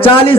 40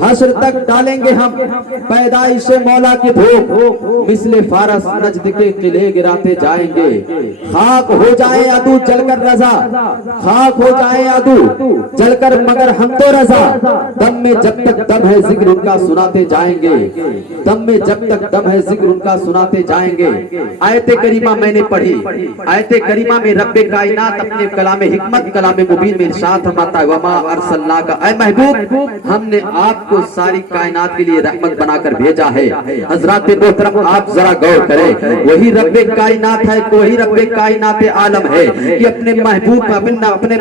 حشر تک ڈالیں گے ہم پیدائش مولا کی دھوپ، مثل فارس نجد کے قلعے گراتے جائیں گے. خاک ہو جائے عدو جل کر رضا، خاک ہو جائے عدو جل کر مگر ہم تو رضا. دم میں جب تک دم ہے ذکر ان کا سناتے جائیں گے، دم میں جب تک دم ہے ذکر ان کا سناتے جائیں گے. آیت کریمہ میں نے پڑھی، آیت کریمہ میں رب کائنات اپنے کلام حکمت کلام مبین میں ارشاد فرماتا ہے وما ارسلناک، اے محبوب ہم نے آپ کو ساری کائنات کے لیے رحمت بنا کر بھیجا ہے. حضرات محترم آپ ذرا غور کریں، وہی رب کائنات ہے، وہی رب کائنات عالم ہے کہ اپنے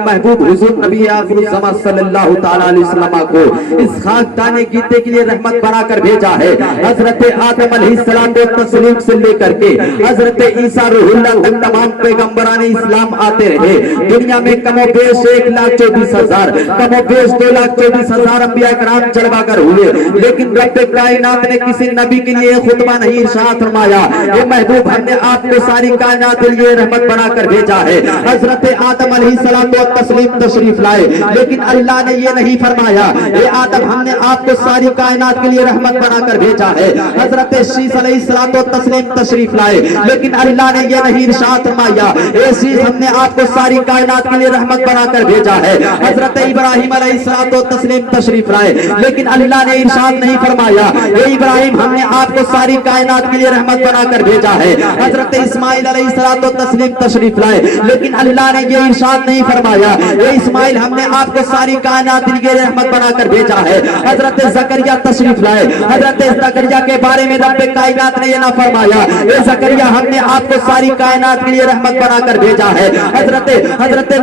محبوب حضور نبی آخر الزمان صلی اللہ تعالی علیہ وسلم کو اس خاک دانے گیتے کے لیے رحمت بنا کر بھیجا ہے. حضرت آدم علیہ السلام کو تسلیم سے لے کر کے حضرت عیسیٰ روح اللہ تک تمام پیغمبران اسلام آتے رہے. دنیا میں کم و بیش 1,24,000 کم و بیش 2,24,000 انبیاء کرام جلوہ گر ہوئے، لیکن رب کائنات نے کسی نبی کے لیے خطبہ نہیں ارشاد فرمایا اے محبوب ہم نے آپ کو ساری کائنات کے لیے رحمت بنا کر بھیجا ہے. حضرت آدم علیہ السلام کو تسلیم تشریف لائے، لیکن اللہ نے یہ نہیں فرمایا اے آدم ہم نے آپ کو ساری کائنات کے لیے رحمت بنا کر بھیجا ہے. حضرت شیس علیہ السلام کو تسلیم تشریف لائے، لیکن اللہ نے یہ نہیں ارشاد فرمایا اے شیس ہم نے آپ کو ساری کائنات کے لیے رحمت بنا کر بھیجا ہے. حضرت ابراہیم علیہ السلام کو تسلیم تشریف لائے، لیکن اللہ نے ارشاد نہیں فرمایا اے ابراہیم ہم نے آپ کو ساری کائنات کے لیے رحمت بنا کر بھیجا ہے. حضرت اسماعیل علیہ السلام کو تسلیم تشریف لائے، لیکن اللہ نے یہ ارشاد نہیں فرمایا اے اسماعیل ہم نے آپ کو ساری کائنات کے لیے رحمت بنا کر بھیجا ہے. حضرت زکریا تشریف لائے، حضرت زکریا کے بارے میں رب کائنات نے یہ نہ فرمایا اے زکریا ہم نے آپ کو ساری کائنات کے لیے رحمت بنا کر بھیجا ہے. حضرت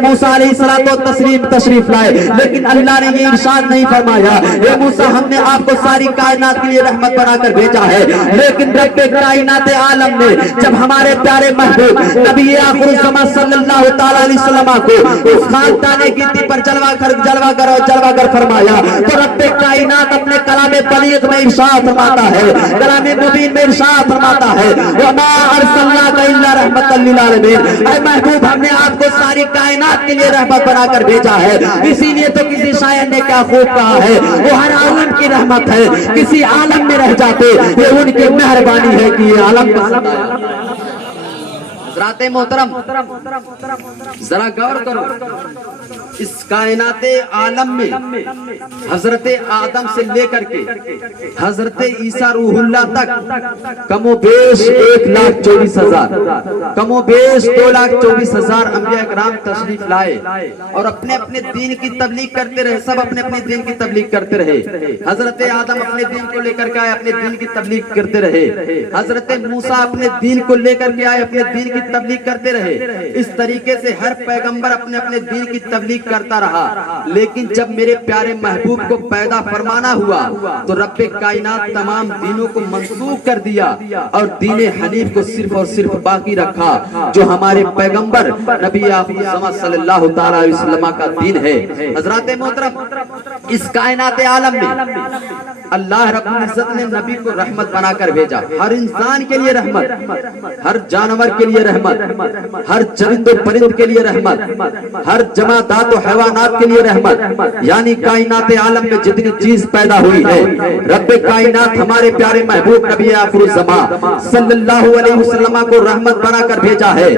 موسیٰ علیہ السلام کو تسلیم تشریف لائے، لیکن اللہ نے یہ ارشاد نہیں فرمایا اے موسیٰ ہم نے آپ کو ساری کائنات کے لیے رحمت بنا کر بھیجا ہے. لیکن رب کائنات عالم نے جب ہمارے پیارے محبوب نبی آخر الزمان صلی اللہ تعالی علیہ وسلم کو اس خاک دانے گیتی پر جلوہ گر فرمایا تو رب کائنات اپنے کلام بلیغ میں ارشاد فرماتا ہے، کلام مبین میں ارشاد فرماتا ہے وما ارسلناک الا رحمۃ للعالمین، اے محبوب ہم نے آپ کو ساری کائنات کے لیے رحمت بنا کر بھیجا ہے. اسی لیے تو کسی شاعر نے کیا خوب کہا ہے وہ ہر عالم کی رحمت ہے، کسی عالم میں رہ جاتے یہ ان کی مہربانی ہے کہ یہ عالم پسند ہے. حضرات محترم ذرا غور کرو، اس کائنات عالم میں حضرت آدم سے لے کر کے حضرت عیسیٰ روح اللہ تک کم و بیش 1,24,000 کم و بیش 2,24,000 انبیاء کرام تشریف لائے اور اپنے اپنے دین کی تبلیغ کرتے رہے. سب اپنے اپنے دین کی تبلیغ کرتے رہے. حضرت آدم اپنے دین کو لے کر کے آئے، اپنے دین کی تبلیغ کرتے رہے. حضرت موسیٰ اپنے دین کو لے کر کے آئے، اپنے دین کی تبلیغ کرتے رہے. اس طریقے سے ہر پیغمبر اپنے اپنے دین کی تبلیغ کرتا رہا. لیکن جب میرے پیارے محبوب کو پیدا فرمانا ہوا تو رب کائنات تمام دینوں کو منسوخ کر دیا اور دین حنیف کو صرف اور صرف باقی رکھا جو ہمارے پیغمبر نبی آخر الزمان صلی اللہ تعالی علیہ وسلم کا دین ہے. حضرات محترم اس کائنات عالم میں اللہ رب العزت نے نبی کو رحمت بنا کر بھیجا، ہر انسان کے لیے رحمت، ہر جانور کے لیے رحمت، ہر چرند و پرند کے لیے رحمت، ہر جمادات و حیوانات کے لیے رحمت. یعنی کائنات عالم میں جتنی چیز پیدا ہوئی ہے رب کائنات ہمارے پیارے محبوب نبی آخر الزمان صلی اللہ علیہ وسلم کو رحمت بنا کر بھیجا ہے.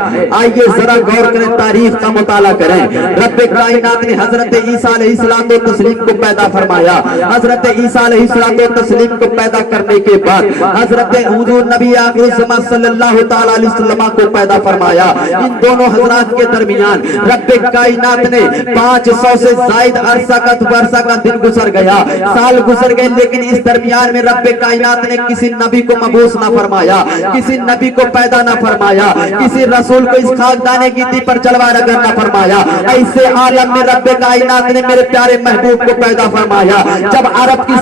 آئیے ذرا غور کریں، تاریخ کا مطالعہ کریں. رب کائنات نے حضرت عیسیٰ علیہ السلام و تسلیم کو پیدا فرمایا. حضرت عیسیٰ علیہ السلام و تسلیم کو پیدا کرنے کے بعد حضرت حضور نبی آخر الزمان صلی اللہ تعالی علیہ وسلم کو پیدا فرمایا. ان دونوں حضرات کے درمیان رب کائنات نے 500 سے زائد عرصہ کا دن گزر گیا، سال گزر گئے، لیکن اس درمیان میں رب کائنات نے کسی نبی کو مبعوث نہ فرمایا، کسی نبی کو پیدا نہ فرمایا، کسی رسول کو اس خاکدان گیتی پر جلوہ گر نہ فرمایا. ایسے عالم میں رب کائنات نے میرے پیارے محبوب کو پیدا فرمایا. جب عرب کی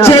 6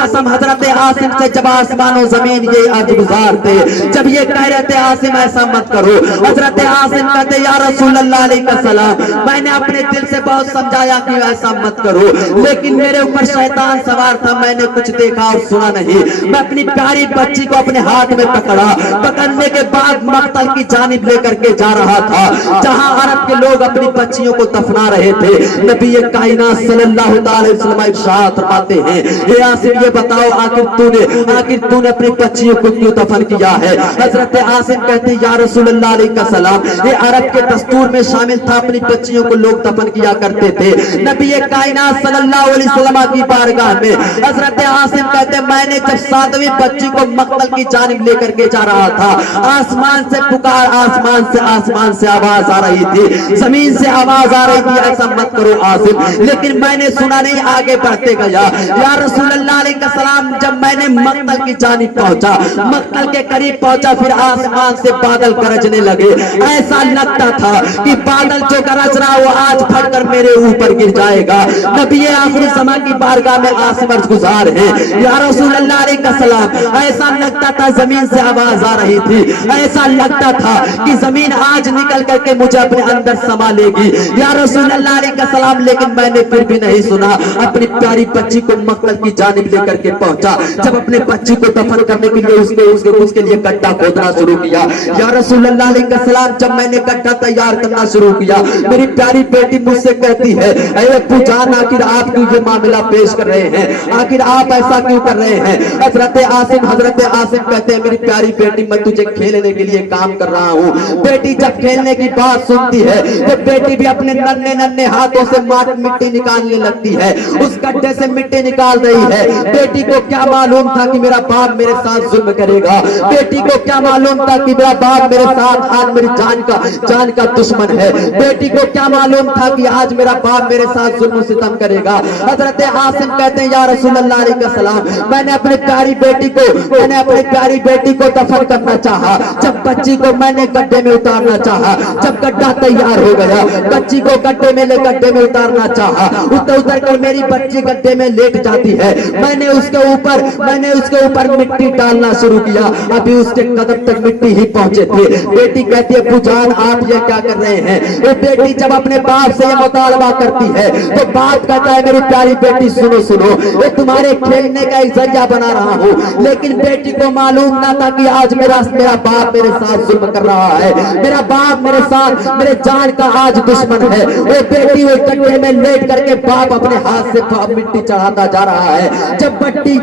قسم حضرت عاصم سے جب آسمان و زمین یہ عرض گزار تھے، جب یہ کہہ رہے تھے عاصم ایسا مت کرو، حضرت عاصم کہتے یا رسول اللہ علیہ السلام میں نے اپنے دل سے بہت سمجھایا کہ ایسا مت کرو، لیکن میرے اوپر شیطان سوار تھا، میں نے کچھ دیکھا اور سنا نہیں۔ میں اپنی پیاری بچی کو اپنے ہاتھ میں پکڑا، پکڑنے کے بعد مقتل کی جانب لے کر کے جا رہا تھا جہاں عرب کے لوگ اپنی بچیوں کو دفنا رہے تھے۔ نبی کائنات صلی اللہ علیہ وسلم ارشاد فرماتے ہیں اے عاصم یہ بتاؤ آخر تو نے اپنی بچیوں کو کیوں دفن کیا ہے؟ حضرت عاصم کہتے ہیں یا رسول اللہ علیہ السلام یہ عرب کے دستور میں شامل تھا، اپنی بچیوں کو لوگ دفن کیا کرتے تھے۔ نبی کائنات صلی اللہ علیہ وسلم کی بارگاہ میں حضرت عاصم کہتے ہیں میں نے جب 7ویں بچی کو مقتل کی جانب لے کر کے جا رہا تھا، آسمان سے پکار، آسمان سے آواز آ رہی تھی، زمین سے آواز آ رہی تھی ایسا مت کرو عاصم، لیکن میں نے سنا نہیں، آگے بڑھتے گیا۔ یا رسول اللہ علیہ السلام جب میں نے مقتل کی جانب پہنچا، مقتل کے قریب پہنچا، پھر آسمان سے بادل گرجنے لگے، ایسا لگتا تھا کہ بادل جو گرج رہا وہ آج پھٹ کر میرے اوپر گر جائے گا۔ نبی آخری زمان کی بارگاہ میں عاصم عرض گزار ہے یا رسول اللہ علیہ السلام ایسا لگتا تھا زمین سے آواز آ رہی تھی، ایسا لگتا تھا کہ زمین آج نکل کر کے مجھے اپنے اندر سما لے گی یا رسول اللہ علیہ السلام، لیکن میں نے پھر بھی نہیں سنا، اپنی پیاری بچی کو مقتل کی جانب لے کر کے پہنچا، جب اپنے بچی کو دفن کرنے کے لیے اس کے لیے گڈھا کھودنا شروع کیا یا رسول اللہ علیہ السلام جب میں نے گڈھا تیار کرنا شروع کیا، میری پیاری بیٹی مجھ سے کہتی ہے اے ابو جان آخر آپ کیوں یہ معاملہ پیش کر رہے ہیں، آخر آپ ایسا کیوں کر رہے ہیں؟ حضرت عاصم کہتے ہیں میری پیاری بیٹی میں تجھے کھیلنے کے لیے کام کر رہا ہوں۔ بیٹی جب کھیلنے کی بات سنتی ہے تو بیٹی بھی اپنے ننھے ہاتھوں سے مٹی نکالنے لگتی ہے، اس گڈھے سے مٹی نکال رہی ہے۔ بیٹی کو کیا معلوم تھا کہ میرا باپ میرے ساتھ ظلم کرے گا، بیٹی کو کیا معلوم تھا کہ میرا باپ میرے ساتھ آج میری جان کا دشمن ہے، بیٹی کو کیا معلوم تھا کہ آج میرا باپ میرے ساتھ ظلم و ستم کرے گا۔ حضرت عاصم کہتے ہیں یا رسول اللہ علیہ السلام میں نے اپنی پیاری بیٹی کو دفن کرنا چاہا، جب بچی کو میں نے گڈھے میں اتارنا چاہا، جب گڈھا تیار ہو گیا بچی کو گڈھے میں اتارنا چاہا، اتر کر میری بچی گڈھے میں لیٹ جاتی ہے، میں نے اس کے اوپر مٹی ڈالنا شروع کیا، ابھی اس کے قدم تک مٹی ہی پہنچے تھے۔ بیٹی کہتی ہے ابو جان آپ یہ کیا کر رہے ہیں؟ بیٹی جب اپنے باپ سے یہ مطالبہ کرتی ہے تو باپ کہتا ہے میری پیاری بیٹی سنو یہ تمہارے کھیلنے کا ایک ذریعہ بنا رہا ہوں، لیکن بیٹی کو معلوم نہ تھا کہ آج میرا باپ میرے ساتھ ظلم کر رہا ہے، میرا باپ میرے ساتھ میرے جان کا آج دشمن ہے۔ وہ بیٹی وہ گڈھے میں لیٹ کر کے باپ اپنے ہاتھ سے مٹی چڑھاتا جا رہا ہے، جب مٹی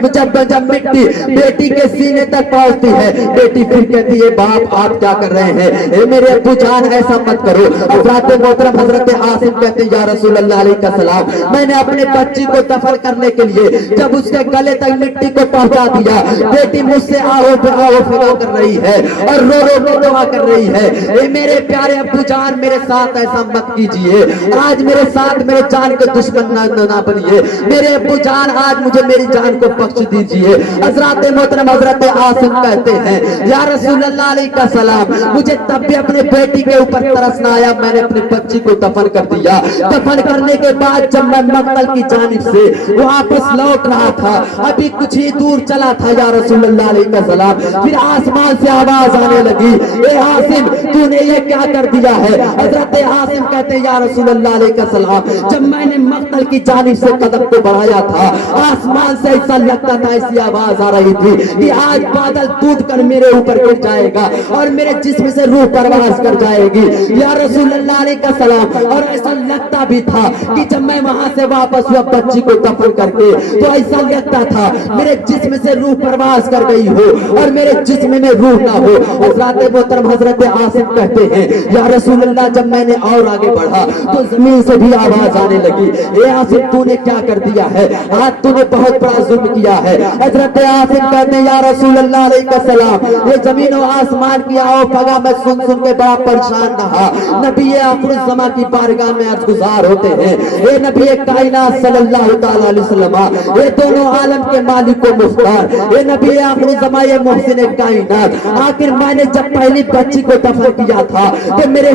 بیٹی کے سینے تک پہنچتی ہے، بیٹی پھر کہتی ہے باپ آپ کیا کر رہے ہیں؟ اے میرے ابو جان ایسا مت کرو۔ افراد محترم حضرت عاصم کہتے ہیں یا رسول اللہ علیہ السلام میں نے اپنے بچی کو دفن کرنے کے لیے جب اس کے گلے تک مٹی کو پہنچا دیا، بیٹی مجھ سے آہو فغاں کر رہی ہے اور رو کے دعا کر رہی ہے اے میرے پیارے ابو جان میرے ساتھ ایسا مت کیجئے، آج میرے ساتھ میرے جان کے دشمن نہ بنیے، میرے ابو جان آج مجھے میری جان کو بخش دیجئے۔ حضرت محترم حضرت عاصم کہتے ہیں یا رسول اللہ علیہ السلام مجھے تب بھی اپنے بیٹی کے اوپر ترس نہ آیا، میں نے اپنی بچی کو دفن کر دیا۔ دفن کرنے کے بعد جب میں مقتل کی جانب سے واپس لوٹ رہا تھا، ابھی کچھ ہی دور چلا تھا یا رسول اللہ علیہ السلام، پھر آسمان سے آواز آنے لگی اے عاصم تو نے یہ کیا کر دیا ہے؟ حضرت عاصم کہتے ہیں یا رسول اللہ علیہ السلام جب میں نے مقتل کی جانب سے قدم کو بڑھایا تھا، آسمان سے ایسا لگتا تھا ایسی آواز آ رہی تھی کہ آج بادل ٹوٹ کر میرے اوپر گر جائے گا اور میرے جسم سے روح پرواز کر جائے گی یا رسول اللہ علیہ السلام۔ اور ایسا لگتا بھی تھا کہ جب میں وہاں سے واپس ہوا بچی کو دفن کر کے تو ایسا لگتا تھا میرے جسم سے روح پرواز کر گئی ہو اور میرے جسم میں روح نہ ہو۔ حضرت محترم حضرت عاصم کہتے ہیں یا رسول اللہ جب میں نے اور آگے بڑھا تو زمین سے بھی آواز آنے لگی اے عاصم تو نے کیا کر دیا ہے؟ آج تو نے بہت بڑا ظلم کیا ہے۔ حضرت عاصم کہتے ہیں یا رسول اللہ علیہ السلام یہ زمین و آسمان کی آؤ پگا میں سن کے بڑا پریشان رہا۔ نبی آخر الزمان کی بارگاہ میں عرض گزار ہوتے ہیں اے نبی کائنات صلی اللہ تعالی علیہ وسلم یہ دونوں عالم کے مالک و مختار، اے نبی آخر الزمان یہ محسن کائنات، آخر میں نے جب پہلی بچی کو دفن کیا تھا تو میرے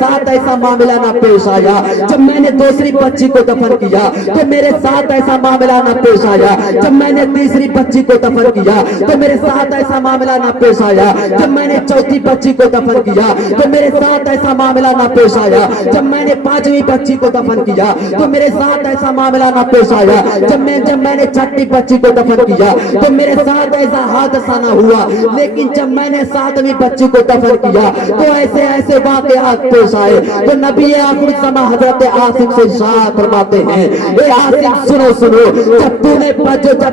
ساتھ ایسا معاملہ نہ پیش آیا، جب میں نے دوسری بچی کو دفن کیا تو میرے ساتھ ایسا معاملہ نہ پیش آیا۔ آیا. جب میں نے تیسری بچی کو دفن کیا تو میرے ساتھ ایسا معاملہ نہ پیش آیا. جب میں نے چوتھی بچی کو دفن کیا تو میرے ساتھ ایسا معاملہ نہ پیش آیا. جب میں نے پانچویں بچی کو دفن کیا تو میرے ساتھ ایسا معاملہ نہ پیش آیا. جب میں نے چھٹی بچی کو دفن کیا تو میرے ساتھ ایسا حادثہ نہ ہوا. لیکن جب میں نے ساتویں بچی کو دفن کیا تو ایسے ایسے واقعات پیش آئے. تو نبی آخر الزماں حضرت آصم سے ارشاد فرماتے ہیں اے آصم سنو سنو, جب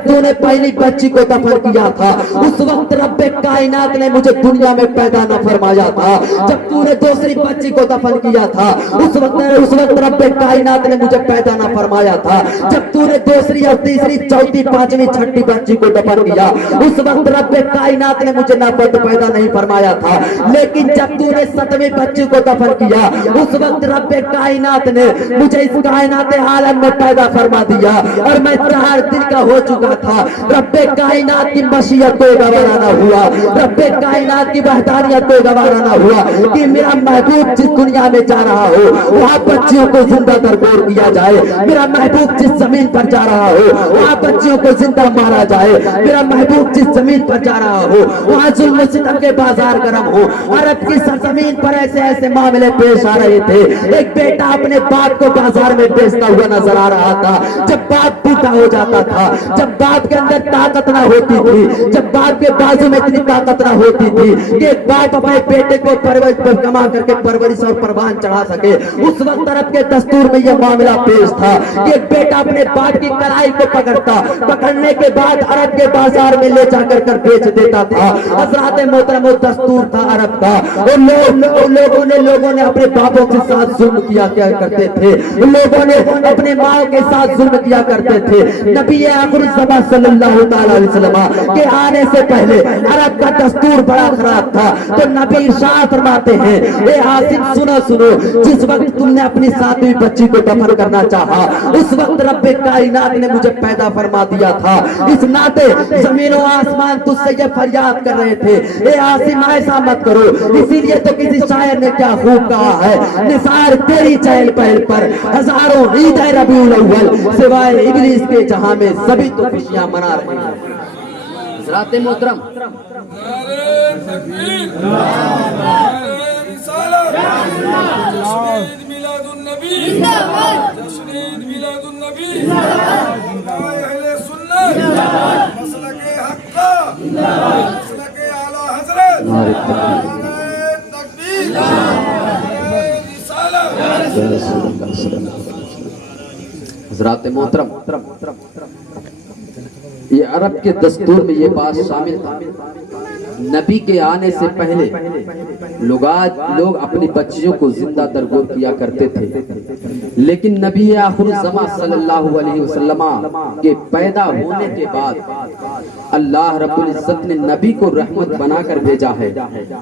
تو نے پہلی بچی کو دفن کیا تھا اس وقت رب کائنات نے مجھے دنیا میں پیدا نہ فرمایا تھا. جب تو نے دوسری بچی کو دفن کیا تھا اس وقت رب کائنات نے مجھے پیدا نہ فرمایا تھا. جب تو نے دوسری اور تیسری چوتھی پانچویں چھٹی بچی کو دفن کیا اس وقت رب کائنات نے مجھے نہ پیدا نہیں فرمایا تھا. لیکن جب تو نے ساتویں بچی کو دفن کیا اس وقت رب کائنات نے مجھے اس کائنات عالم میں پیدا فرما دیا اور میں 4 دن کا ہو چکا تھا. رب کائنات کی مشیت کو گوارا نہ ہوا, رب کائنات کی وحدانیت کو گوارا نہ ہوا کہ میرا محبوب جس دنیا میں جا رہا ہو وہاں بچیوں کو زندہ درگور کیا جائے. میرا محبوب جس زمین پر جا رہا ہو وہاں بچیوں کو زندہ مارا جائے. میرا محبوب جس زمین پر جا رہا ہو وہاں ظلم و ستم کے بازار گرم ہو. عرب کی سرزمین پر ایسے ایسے معاملے پیش آ رہے تھے. ایک بیٹا اپنے باپ کو بازار میں بیچتا ہوا نظر آ رہا تھا. جب باپ بوڑھا ہو جاتا تھا, جب باپ کے اندر طاقت نہ ہوتی تھی, جب باپ کے بازو میں اتنی طاقت نہ ہوتی تھی کہ باپ اپنے بیٹے کو کما کر کے پرورش اور پروان چڑھا سکے, اس وقت عرب کے دستور میں یہ معاملہ پیش تھا کہ ایک بیٹا اپنے باپ کی کلائی کو پکڑنے کے بعد عرب کے بازار میں لے جا کر بیچ دیتا تھا. حضرات محترم دستور تھا عرب کا. لوگوں نے اپنے باپوں کے ساتھ ظلم کیا کرتے تھے, لوگوں نے اپنے ماں کے ساتھ ظلم کیا کرتے تھے. نبی آخر الزماں صلی اللہ تعالی علیہ وسلم کے آنے سے پہلے عرب کا دستور بڑا خراب تھا. تو نبی ارشاد فرماتے ہیں اے عاصم سنو سنو, جس وقت تم نے اپنی ساتویں بچی کو دفن کرنا چاہا اس وقت رب کائنات نے مجھے پیدا فرما دیا تھا. اس ناطے زمین و آسمان تجھ سے یہ فریاد کر رہے تھے اے عاصم ایسا مت کرو. اسی لیے تو کسی شاعر نے کیا خوب کہا ہے, نثار تیری چہل پہل پر ہزاروں عید ہے ربیع الاول, سوائے ابلیس کے جہاں میں سبھی تو خوشیاں منا رہے ہیں. حضرات محترم حضرات محترم یہ عرب کے دستور میں یہ بات شامل تھا. نبی کے آنے سے پہلے لوگ اپنی بچیوں کو زندہ درگور کیا کرتے تھے, لیکن نبی آخر الزماں صلی اللہ علیہ وسلم کے پیدا ہونے کے بعد اللہ رب العزت نے نبی کو رحمت بنا کر بھیجا ہے.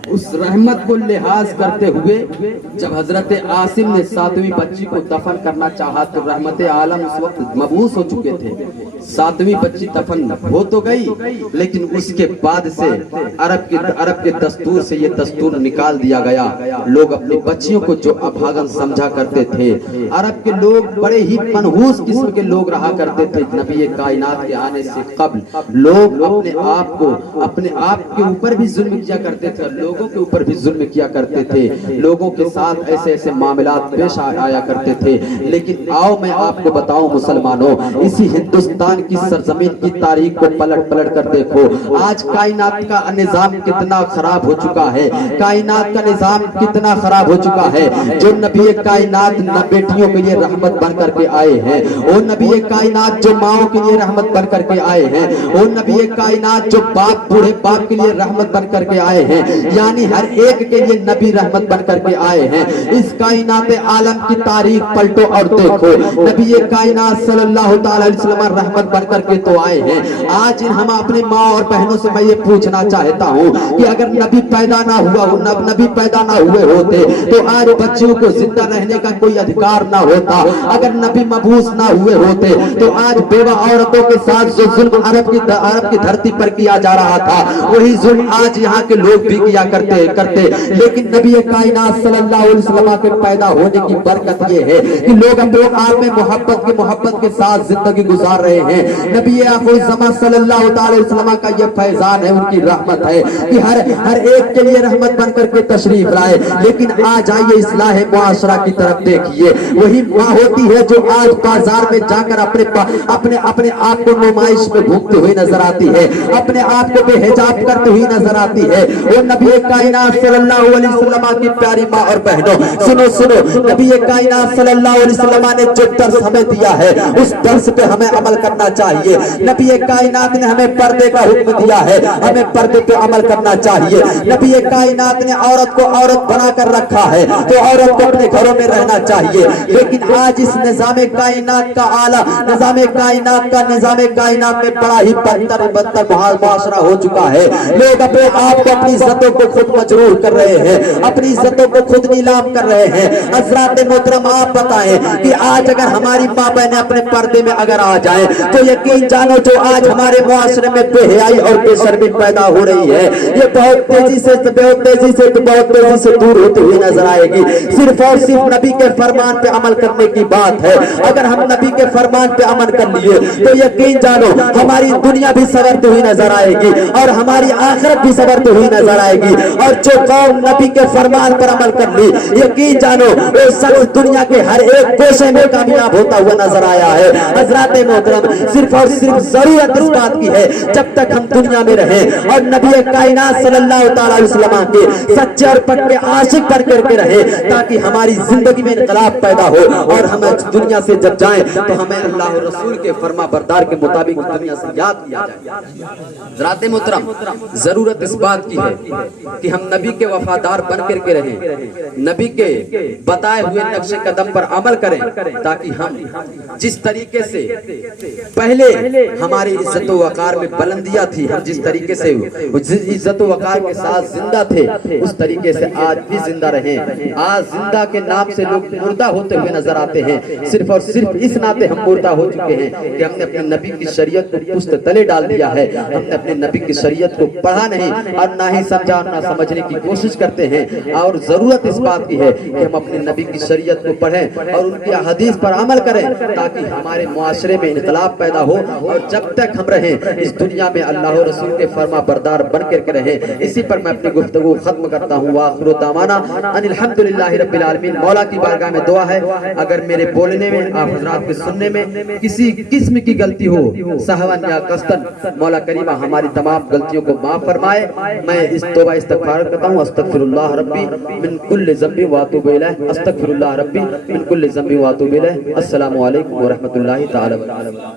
اس رحمت کو لحاظ کرتے ہوئے جب حضرت عاصم نے ساتویں بچی کو دفن کرنا چاہا تو رحمت عالم اس وقت مبعوث ہو چکے تھے. ساتویں بچی دفن ہو تو گئی, لیکن اس کے بعد سے عرب کے دستور سے یہ دستور نکال دیا گیا. لوگ اپنی بچیوں کو جو ابھاگن سمجھا کرتے تھے, عرب کے لوگ بڑے ہی منحوس قسم کے لوگ رہا کرتے تھے. نبی کائنات کے آنے سے قبل لوگ اپنے آپ کے اوپر بھی ظلم کیا کرتے تھے, لوگوں کے اوپر بھی ظلم کیا کرتے تھے, لوگوں کے ساتھ ایسے ایسے معاملات پیش آیا کرتے تھے. لیکن آؤ میں آپ کو بتاؤں مسلمانوں, اسی ہندوستان کی سرزمین کی تاریخ کو پلٹ کر دیکھو. آج کائنات کا نظام کتنا خراب ہو چکا ہے, کائنات کا نظام کتنا خراب ہو چکا ہے. جو نبی کائنات بیٹیوں کے لیے رحمت بن کر کے آئے ہیں, وہ نبی کائنات جو ماؤں کے لیے رحمت بن کر کے آئے ہیں, وہ نبی کائنات جو بوڑھے باپ کے لیے رحمت بن کر کے آئے ہیں, یعنی ہر ایک کے لیے نبی رحمت بن کر کے آئے ہیں. اس کائنات عالم کی تاریخ پلٹو اور دیکھو, نبی کائنات صلی اللہ تعالی علیہ وسلم رحمت بن کر کے تو آئے ہیں. آج ہم اپنی ماں اور بہنوں سے میں یہ پوچھنا چاہتا کہتا ہوں کہ اگر نبی پیدا نہ ہوا ہو، نبی پیدا نہ ہوئے ہوتے تو آج بچیوں کو زندہ رہنے کا کوئی ادھکار نہ ہوتا۔ اگر نبی مبعوث نہ ہوئے ہوتے تو آج بیوہ عورتوں کے ساتھ جو ظلم عرب کی دھرتی پر کیا جا رہا تھا وہی ظلم آج یہاں کے لوگ بھی کیا کرتے۔ لیکن نبی کائنات صلی اللہ علیہ وسلم کے پیدا ہونے کی برکت یہ ہے کہ لوگ اپنے آپ میں محبت کے ساتھ زندگی گزار رہے ہیں۔ نبی آخر الزمان صلی اللہ علیہ وسلم کا یہ فیضان ہے، ان کی رحمت ہے کہ ہر ایک کے لیے رحمت بن کر کے تشریف لائے۔ لیکن آج آئیے اصلاح معاشرہ کی طرف دیکھیے، وہی ماں ہوتی ہے جو آج بازار میں جا کر اپنے آپ کو نمائش میں گھومتے ہوئے نظر آتی ہے، اپنے آپ کو بے حجاب کرتے ہوئی نظر آتی ہے۔ وہ نبی کائنات صلی اللہ علیہ وسلم کی پیاری ماں اور بہنوں، سنو نبی کائنات صلی اللہ علیہ وسلم نے جو درس ہمیں دیا ہے اس درس پہ ہمیں عمل کرنا چاہیے۔ نبی کائنات نے ہمیں پردے کا حکم دیا ہے، ہمیں پردے پہ عمل کرنا چاہیے۔ نبی کائنات نے عورت کو عورت بنا کر رکھا ہے تو عورت کو اپنے گھروں میں رہنا چاہیے۔ لیکن آج اس نظام کائنات کا اعلیٰ نظام کائنات میں بڑا ہی بدتر معاشرہ ہو چکا ہے۔ لوگ اپنے آپ کو اپنی عزتوں کو خود مجروح کر رہے ہیں، اپنی عزتوں کو خود نیلام کر رہے ہیں۔ حضرات محترم آپ بتائیں کہ آج اگر ہماری ماں بہنیں اپنے پردے میں اگر آ جائیں تو یقین جانو جو آج ہمارے معاشرے میں بے حیائی اور بے شرمی پیدا ہو رہی ہے یہ بہت تیزی سے دور ہوتی ہوئی نظر آئے گی۔ صرف اور صرف نبی کے فرمان پہ عمل کرنے کی بات ہے۔ اگر ہم نبی کے فرمان پہ عمل کر لیے تو یقین جانو ہماری دنیا بھی سنورتی ہوئی نظر آئے گی اور ہماری آخرت بھی سنورتی ہوئی نظر آئے گی۔ اور جو قوم نبی کے فرمان پر عمل کر لی یقین جانو وہ شخص دنیا کے ہر ایک کوشے میں کامیاب ہوتا ہوا نظر آیا ہے۔ حضرات محترم صرف اور صرف ضرورت اس بات کی ہے جب تک ہم دنیا میں رہیں اور نبی کائنات صلی اللہ تعالی علیہ وسلم کے سچے اور پکے عاشق بن کر کے رہے تاکہ ہماری زندگی میں انقلاب پیدا ہو اور ہم دنیا سے جب جائیں تو ہمیں اللہ اور رسول کے فرما بردار کے مطابق دنیا سے یاد کیا جائے۔ حضرات محترم ضرورت اس بات کی ہے کہ ہم نبی کے وفادار بن کر کے رہیں، نبی کے بتائے ہوئے نقش قدم پر عمل کریں تاکہ ہم جس طریقے سے پہلے ہماری عزت و وقار میں بلندیاں تھی، ہم جس طریقے سے عزت و وقار کے ساتھ زندہ تھے اس طریقے سے آج بھی زندہ رہیں۔ آج زندہ کے نام سے لوگ مردہ ہوتے ہوئے نظر آتے ہیں، صرف اور صرف اس ناطے ہم مردہ ہو چکے ہیں کہ ہم نے اپنے نبی کی شریعت کو پشت تلے ڈال دیا ہے، ہم نے اپنے نبی کی شریعت کو پڑھا نہیں اور نہ ہی سمجھا اور نہ سمجھنے کی کوشش کرتے ہیں۔ اور ضرورت اس بات کی ہے کہ ہم اپنے نبی کی شریعت کو پڑھیں اور ان کی احادیث پر عمل کریں تاکہ ہمارے معاشرے میں انقلاب پیدا ہو اور جب تک ہم رہیں اس دنیا میں اللہ و رسول کے فرما بردار بن کر کے رہیں۔ اسی پر میں اپنی گفتگو ختم کرتا ہوں۔ وآخر دعوانا ان الحمدللہ رب العالمین۔ مولا کی بارگاہ میں دعا ہے اگر میرے بولنے میں آپ حضرات کے سننے میں کسی قسم کی غلطی ہو سہون یا قصدن مولا کریمہ ہماری تمام غلطیوں کو معاف فرمائے۔ میں اس توبہ استغفار کرتا ہوں، استغفر اللہ ربی من کل ذنب واتوب الیہ، استغفر اللہ ربی من کل ذنب واتوب الیہ۔ السلام علیکم ورحمۃ اللہ تعالی وبرکاتہ۔